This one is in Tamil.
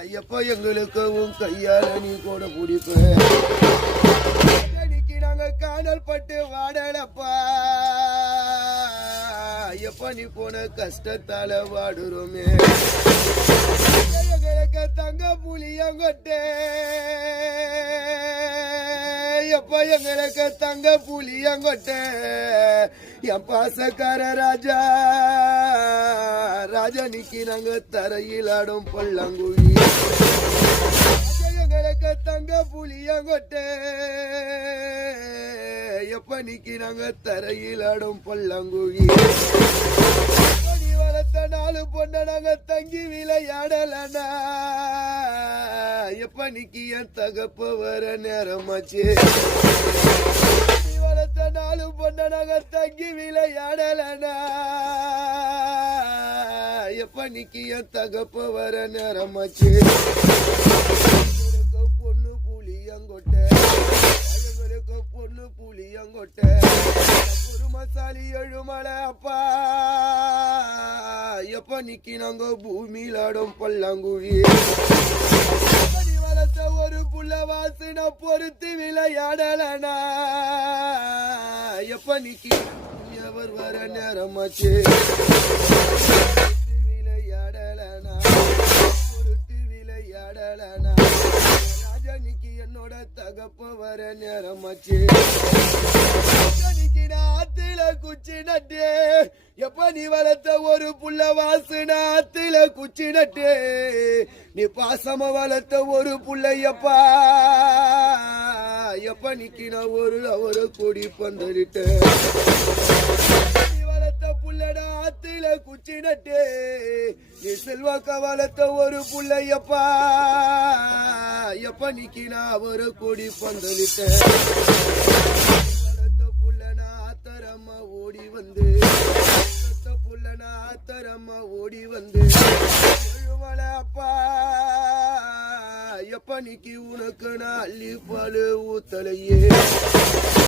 ஐயப்பா எங்களுக்கு உன் கையால நீ கூட பிடிப்பு நாங்க காணல் பட்டு வாடலப்பா. ஐயப்பா நீ போன கஷ்டத்தால வாடுறோமே. எங்களுக்கு தங்க புளியங்கொட்டே. எப்பா எங்களுக்கு தங்க புளியங்கொட்டே. என் பாசக்கார ராஜா. ராஜனிக்கு நாங்க தரையில் ஆடும் பள்ளங்குழி எங்களுக்கு தங்க புளியங்கொட்டே எப்ப நிக்கி நாங்க தரையில் ஆடும் பள்ளங்குழி வளர்த்த நாலு பொண்ண நாங்க தங்கி விளையாடலனா எப்ப நிக்கி என் தகப்பு வர நேரமாச்சு. வளர்த்த நாலு பொண்ண நாங்க தங்கி விளையாடலனா பணிக்கு என் தகப்ப வர நேரமாச்சு பொண்ணு புளியங்கொட்டை பொண்ணு புளியங்கொட்டை ஒரு மசாலி எழுமலை அப்பா. எப்ப நிக்கி நாங்க பூமியில் ஆடும் பல்லாங்குழி. வளர்த்த ஒரு புள்ள வாசனை பொறுத்து விளையாடலனா எப்ப நிக்கி அவர் வர நேரமாச்சு என்னோட தகப்ப வர நேரமாச்சு. ஆத்துல குச்சி நட்டு. எப்ப நீ வளர்த்த ஒரு புள்ள வாசன ஆத்துல குச்சி நட்டு. நீ பாசம வளர்த்த ஒரு புள்ளையப்பா எப்ப. நிக்கின ஒரு அவரு கொடி பந்தலிட்டு. புள்ளடா ஆத்துல குச்சி நட்டு. நீ செல்வாக்க வளர்த்த ஒரு புள்ளையப்பா எப்ப நிக்கினா அவரு கொடி பந்தலிட்ட. வளர்த்த புள்ளனா ஆத்தரம்மா ஓடி வந்து. வளர்த்த புள்ளனா ஆத்தரம்மா ஓடி வந்து. அப்பா எப்ப நிக்கி உனக்கு நான் அள்ளி ஊத்தலையே.